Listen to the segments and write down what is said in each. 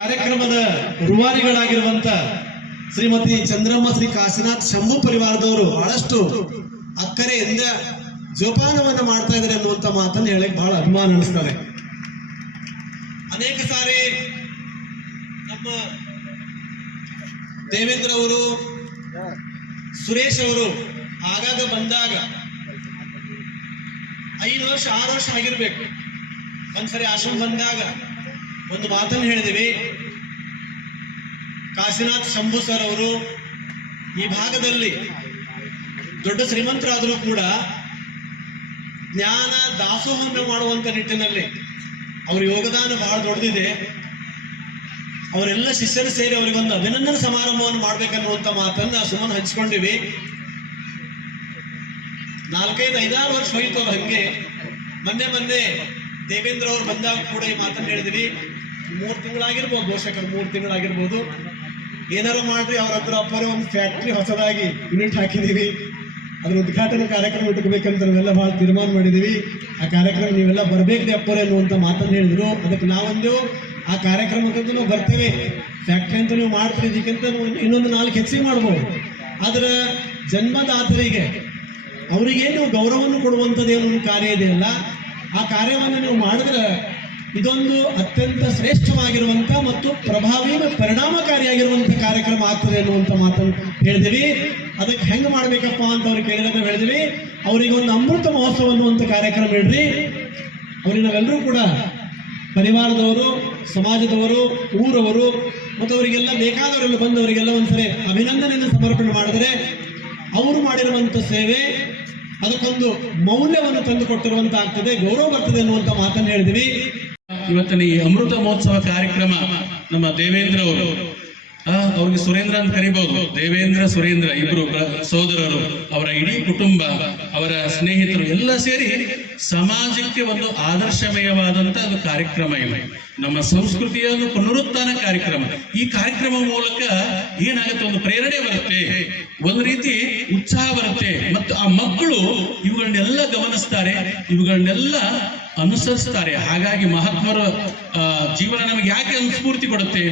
ಕಾರ್ಯಕ್ರಮದ ರೂವಾರಿಗಳಾಗಿರುವಂತ ಶ್ರೀಮತಿ ಚಂದ್ರಮ್ಮ ಶ್ರೀ ಕಾಶಿನಾಥ್ ಶಂಭು ಪರಿವಾರದವರು ಬಹಳಷ್ಟು ಅಕ್ಕರೆಯಿಂದ ಜೋಪಾನವನ್ನ ಮಾಡ್ತಾ ಇದ್ದಾರೆ ಅನ್ನುವಂತ ಮಾತನ್ನು ಹೇಳಕ್ ಬಹಳ ಅಭಿಮಾನ ಅನಿಸ್ತಾರೆ ಅನೇಕ ಸಾರಿ ನಮ್ಮ ದೇವೇಂದ್ರ ಅವರು, ಸುರೇಶ್ ಅವರು ಆಗಾಗ ಬಂದಾಗ ಐದು ವರ್ಷ, ಆರು ವರ್ಷ ಆಗಿರ್ಬೇಕು. ಒಂದ್ಸರಿ ಆಶ್ರಮ ಬಂದಾಗ ಒಂದು ಮಾತನ್ನು ಹೇಳಿದೀವಿ ಕಾಶಿನಾಥ್ ಶಂಭು ಸರ್ ಅವರು ಈ ಭಾಗದಲ್ಲಿ ದೊಡ್ಡ ಶ್ರೀಮಂತರಾದರೂ ಕೂಡ ಜ್ಞಾನ ದಾಸೋಹವನ್ನು ಮಾಡುವಂತ ನಿಟ್ಟಿನಲ್ಲಿ ಅವರ ಯೋಗದಾನ ಬಹಳ ದೊಡ್ಡದಿದೆ. ಅವರೆಲ್ಲ ಶಿಷ್ಯರು ಸೇರಿ ಅವರಿಗೊಂದು ಅಭಿನಂದನ ಸಮಾರಂಭವನ್ನು ಮಾಡ್ಬೇಕನ್ನುವಂತ ಮಾತನ್ನ ಸುಮ್ಮನೆ ಹಂಚ್ಕೊಂಡಿವಿ. ನಾಲ್ಕೈದು, ಐದಾರು ವರ್ಷ ಹೋಯ್ತು ಅವ್ರು ಹಂಗೆ. ಮೊನ್ನೆ ಮೊನ್ನೆ ದೇವೇಂದ್ರ ಅವರು ಬಂದಾಗ ಕೂಡ ಈ ಮಾತನ್ನು ಹೇಳಿದ್ವಿ. ಮೂರು ತಿಂಗಳಾಗಿರ್ಬೋದು ಬಹುಶಃ ಮೂರು ತಿಂಗಳಾಗಿರ್ಬೋದು. ಏನಾರ ಮಾಡ್ರಿ, ಅವ್ರ ಹತ್ರ ಅಪ್ಪರೇ ಒಂದು ಫ್ಯಾಕ್ಟ್ರಿ ಹೊಸದಾಗಿ ಯೂನಿಟ್ ಹಾಕಿದೀವಿ ಅದ್ರ ಉದ್ಘಾಟನೆ ಕಾರ್ಯಕ್ರಮ ಇಟ್ಕೋಬೇಕಂತ ನಾವೆಲ್ಲ ಭಾಳ ತೀರ್ಮಾನ ಮಾಡಿದೀವಿ ಆ ಕಾರ್ಯಕ್ರಮ ನೀವೆಲ್ಲ ಬರ್ಬೇಕ್ರಿ ಅಪ್ಪರೇ ಅನ್ನುವಂತ ಮಾತನ್ನ ಹೇಳಿದ್ರು. ಅದಕ್ಕೆ ನಾವೊಂದು ಆ ಕಾರ್ಯಕ್ರಮಕ್ಕಂತೂ ನಾವು ಬರ್ತೇವೆ. ಫ್ಯಾಕ್ಟ್ರಿ ಅಂತ ನೀವು ಮಾಡ್ತೀರಿ, ಇದಕ್ಕಿಂತ ಇನ್ನೊಂದು ನಾಲ್ಕು ಹೆಚ್ಚಿಗೆ ಮಾಡ್ಬೋದು. ಆದ್ರೆ ಜನ್ಮದಾತರಿಗೆ ಅವರಿಗೆ ನೀವು ಗೌರವವನ್ನು ಕೊಡುವಂಥದ್ದೇನು ಕಾರ್ಯ ಇದೆಯಲ್ಲ, ಆ ಕಾರ್ಯವನ್ನು ನೀವು ಮಾಡಿದ್ರೆ ಇದೊಂದು ಅತ್ಯಂತ ಶ್ರೇಷ್ಠವಾಗಿರುವಂಥ ಮತ್ತು ಪ್ರಭಾವಿ ಮತ್ತು ಪರಿಣಾಮಕಾರಿಯಾಗಿರುವಂಥ ಕಾರ್ಯಕ್ರಮ ಆಗ್ತದೆ ಅನ್ನುವಂಥ ಮಾತನ್ನು ಹೇಳಿದಿವಿ. ಅದಕ್ಕೆ ಹೆಂಗೆ ಮಾಡ್ಬೇಕಪ್ಪ ಅಂತ ಅವ್ರಿಗೆ ಕೇಳಿದ್ರೆ ಹೇಳಿದೀವಿ. ಅವರಿಗೆ ಒಂದು ಅಮೃತ ಮಹೋತ್ಸವ ಅನ್ನುವಂಥ ಕಾರ್ಯಕ್ರಮ ಹೇಳ್ರಿ ಅವ್ರಿಗೆ ನಾವೆಲ್ಲರೂ ಕೂಡ ಪರಿವಾರದವರು, ಸಮಾಜದವರು, ಊರವರು ಮತ್ತು ಅವರಿಗೆಲ್ಲ ಬೇಕಾದವರೆಲ್ಲ ಬಂದವರಿಗೆಲ್ಲ ಒಂದ್ಸರಿ ಅಭಿನಂದನೆಯನ್ನು ಸಮರ್ಪಣೆ ಮಾಡಿದರೆ ಅವರು ಮಾಡಿರುವಂಥ ಸೇವೆ ಅದಕ್ಕೊಂದು ಮೌಲ್ಯವನ್ನು ತಂದು ಕೊಟ್ಟಿರುವಂತ ಆಗ್ತದೆ, ಗೌರವ ಬರ್ತದೆ ಅನ್ನುವಂಥ ಮಾತನ್ನು ಹೇಳಿದ್ವಿ. ಇವತ್ತಿನ ಈ ಅಮೃತ ಮಹೋತ್ಸವ ಕಾರ್ಯಕ್ರಮ ನಮ್ಮ ದೇವೇಂದ್ರ ಅವರು. ಆ, ಅವ್ರಿಗೆ ಸುರೇಂದ್ರ ಅಂತ ಕರಿಬಹುದು ದೇವೇಂದ್ರ ಸುರೇಂದ್ರ ಇಬ್ರು ಬ್ರ- ಸೋದರರು ಅವರ ಇಡೀ ಕುಟುಂಬ ಅವರ ಸ್ನೇಹಿತರು ಎಲ್ಲ ಸೇರಿ ಸಮಾಜಕ್ಕೆ ಒಂದು ಆದರ್ಶಮಯವಾದಂತ ಅದು ಕಾರ್ಯಕ್ರಮ ಇವೆ ನಮ್ಮ ಸಂಸ್ಕೃತಿಯ ಒಂದು ಪುನರುತ್ಥಾನ ಕಾರ್ಯಕ್ರಮ. ಈ ಕಾರ್ಯಕ್ರಮ ಮೂಲಕ ಏನಾಗುತ್ತೆ? ಒಂದು ಪ್ರೇರಣೆ ಬರುತ್ತೆ ಒಂದು ರೀತಿ ಉತ್ಸಾಹ ಬರುತ್ತೆ. ಮತ್ತು ಆ ಮಕ್ಕಳು ಇವುಗಳನ್ನೆಲ್ಲ ಗಮನಿಸ್ತಾರೆ ಇವುಗಳನ್ನೆಲ್ಲ ಅನುಸರಿಸ್ತಾರೆ. ಹಾಗಾಗಿ ಮಹಾತ್ಮರ ಜೀವನ ನಮಗೆ ಯಾಕೆ ಸ್ಫೂರ್ತಿ ಕೊಡುತ್ತೆ?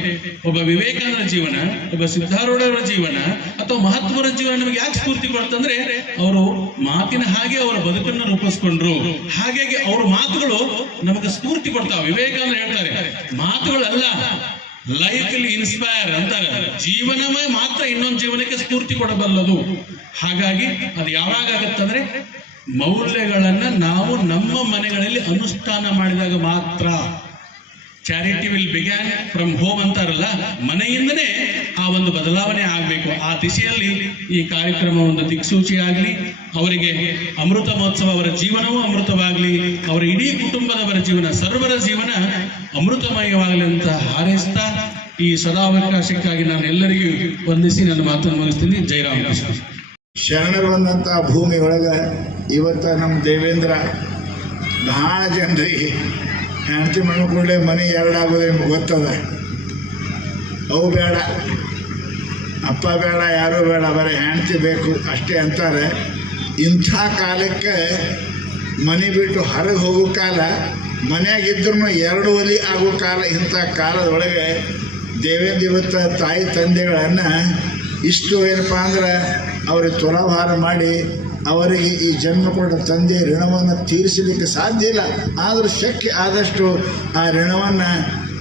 ಒಬ್ಬ ವಿವೇಕಾನಂದರ ಜೀವನ, ಒಬ್ಬ ಸಿದ್ಧಾರೂಢರ ಜೀವನ, ಅಥವಾ ಮಹಾತ್ಮರ ಜೀವನ ನಮಗೆ ಯಾಕೆ ಸ್ಫೂರ್ತಿ ಕೊಡುತ್ತೆ ಅಂದ್ರೆ, ಅವರು ಮಾತಿನ ಹಾಗೆ ಅವರ ಬದುಕನ್ನು ರೂಪಿಸ್ಕೊಂಡ್ರು. ಹಾಗಾಗಿ ಅವ್ರ ಮಾತುಗಳು ನಮಗೆ ಸ್ಫೂರ್ತಿ ಕೊಡ್ತಾವೆ. ವಿವೇಕಾನಂದ ಹೇಳ್ತಾರೆ, ಮಾತುಗಳಲ್ಲ ಲೈಫ್ಲಿ ಇನ್ಸ್ಪೈರ್ ಅಂತಾರೆ. ಜೀವನವೇ ಮಾತ್ರ ಇನ್ನೊಂದು ಜೀವನಕ್ಕೆ ಸ್ಫೂರ್ತಿ ಕೊಡಬಲ್ಲದು. ಹಾಗಾಗಿ ಅದು ಯಾವಾಗ ಆಗತ್ತಂದ್ರೆ ಮೌಲ್ಯಗಳನ್ನ ನಾವು ನಮ್ಮ ಮನೆಗಳಲ್ಲಿ ಅನುಷ್ಠಾನ ಮಾಡಿದಾಗ ಮಾತ್ರ charity will begin from home ಅಂತಾರಲ್ಲ, ಮನೆಯಿಂದನೇ ಆ ಒಂದು ಬದಲಾವಣೆ ಆಗಬೇಕು. ಆ ದಿಸೆಯಲ್ಲಿ ಈ ಕಾರ್ಯಕ್ರಮ ಒಂದು ದಿಕ್ಸೂಚಿ ಆಗಲಿ, ಅವರಿಗೆ ಅಮೃತ ಮಹೋತ್ಸವ ಅವರ ಜೀವನವೂ ಅಮೃತವಾಗಲಿ, ಅವರ ಇಡೀ ಕುಟುಂಬದವರ ಜೀವನ, ಸರ್ವರ ಜೀವನ ಅಮೃತಮಯವಾಗಲಿ ಅಂತ ಹಾರೈಸ್ತಾ ಈ ಸದಾವಕಾಶಕ್ಕಾಗಿ ನಾನು ಎಲ್ಲರಿಗೂ ವಂದಿಸಿ ನನ್ನ ಮಾತನ್ನು ಮುಗಿಸ್ತೀನಿ. ಜೈರಾಮ್ ಕೃಷ್ಣ ಶರಣರು ಬಂದಂಥ ಭೂಮಿ ಒಳಗೆ ಇವತ್ತು ನಮ್ಮ ದೇವೇಂದ್ರ ಭಾಳ ಜನರಿಗೆ ಹೆಂಡತಿ ಮಣ್ಣು ಕೂಡಲೇ ಮನೆ ಎರಡಾಗೋದು ನಿಮ್ಗೆ ಗೊತ್ತದ. ಅವು ಬೇಡ. ಅಪ್ಪ ಬೇಡ, ಯಾರೂ ಬೇಡ, ಬರೀ ಹೆಂಡತಿ ಬೇಕು ಅಷ್ಟೇ ಅಂತಾರೆ. ಇಂಥ ಕಾಲಕ್ಕೆ ಮನೆ ಬಿಟ್ಟು ಹೊರಗೆ ಹೋಗೋ ಕಾಲ ಮನೆಯಾಗಿದ್ರೂ ಎರಡು ಒಲಿ ಆಗೋ ಕಾಲ ಇಂಥ ಕಾಲದೊಳಗೆ ದೇವೇಂದ್ರ ಇವತ್ತ ತಾಯಿ ತಂದೆಗಳನ್ನು ಇಷ್ಟು ಏನಪ್ಪ ಅಂದ್ರೆ ಅವರಿಗೆ ತುಲಾಭಾರ ಮಾಡಿ ಅವರಿಗೆ ಈ ಜನ್ಮ ಕೊಟ್ಟ ತಂದೆ ಋಣವನ್ನು ತೀರಿಸಲಿಕ್ಕೆ ಸಾಧ್ಯ ಇಲ್ಲ. ಆದರೂ ಶಕ್ಯ ಆದಷ್ಟು ಆ ಋಣವನ್ನು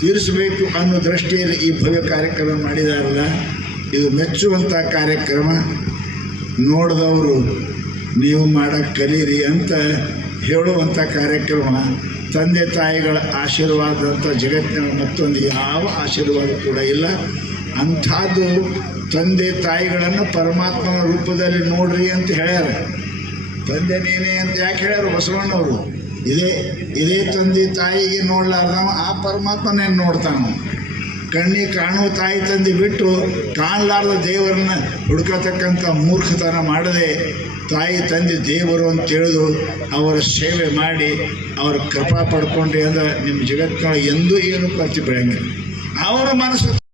ತೀರಿಸಬೇಕು ಅನ್ನೋ ದೃಷ್ಟಿಯಲ್ಲಿ ಈ ಭವ್ಯ ಕಾರ್ಯಕ್ರಮ ಮಾಡಿದಾರಲ್ಲ, ಇದು ಮೆಚ್ಚುವಂಥ ಕಾರ್ಯಕ್ರಮ. ನೋಡಿದವರು, ನೀವು ಮಾಡೋಕ್ಕೆ ಕಲೀರಿ ಅಂತ ಹೇಳುವಂಥ ಕಾರ್ಯಕ್ರಮ. ತಂದೆ ತಾಯಿಗಳ ಆಶೀರ್ವಾದ ಅಂತ ಜಗತ್ತಿನ ಮತ್ತೊಂದು ಯಾವ ಆಶೀರ್ವಾದ ಕೂಡ ಇಲ್ಲ. ಅಂಥದ್ದು ತಂದೆ ತಾಯಿಗಳನ್ನು ಪರಮಾತ್ಮನ ರೂಪದಲ್ಲಿ ನೋಡ್ರಿ ಅಂತ ಹೇಳ್ಯಾರ. ತಂದೆ ನೀನೇ ಅಂತ ಯಾಕೆ ಹೇಳ್ಯಾರ ಬಸವಣ್ಣವರು? ಇದೇ ಇದೇ ತಂದೆ ತಾಯಿಗೆ ನೋಡ್ಲಾರ್ದವ, ಆ ಪರಮಾತ್ಮನೇನು ನೋಡ್ತಾನ. ಕಣ್ಣಿಗೆ ಕಾಣುವ ತಾಯಿ ತಂದೆ ಬಿಟ್ಟು ಕಾಣಲಾರ್ದ ದೇವರನ್ನ ಹುಡ್ಕತಕ್ಕಂಥ ಮೂರ್ಖತನ ಮಾಡದೆ ತಾಯಿ ತಂದೆ ದೇವರು ಅಂತ ತಿಳಿದು ಅವರ ಸೇವೆ ಮಾಡಿ ಅವರ ಕೃಪಾ ಪಡ್ಕೊಂಡ್ರಿ ಅಂದ್ರೆ ನಿಮ್ಮ ಜಗತ್ತಿನೊಳಗೆ ಎಂದೂ ಏನು ಪ್ರತಿ ಬೆಳೆಯಂಗಿಲ್ಲ. ಅವರ ಮನಸ್ಸು